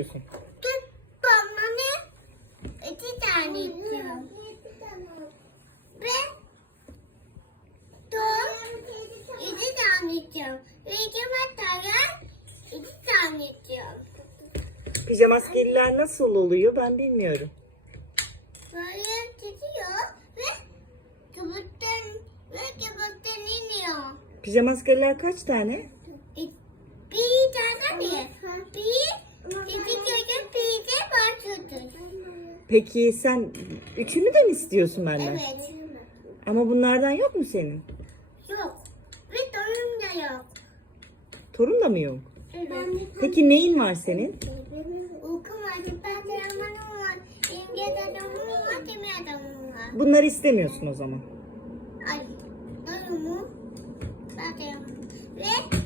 istiyorsun? Tut bana iki tane istiyorum. Ve dur iki tane istiyorum. Ve iki matara iki tane istiyorum. Pijamaskeliler nasıl oluyor ben bilmiyorum. Böyle tutuyor ve çubuktan ve çubuktan iniyor. Pijamaskeliler kaç tane? Bir tane bir. Bir, iki çocuk bir de başladı. Peki sen üçünü de mi istiyorsun benden? Evet. Ama bunlardan yok mu senin? Yok. Ve torun da yok. Torun da mı yok? Evet. Peki neyin var senin? Uykum var, süper telefonum var, imge adamım var, demir adamım var. Bunları istemiyorsun o zaman. Ay, duyumu, zaten. Ve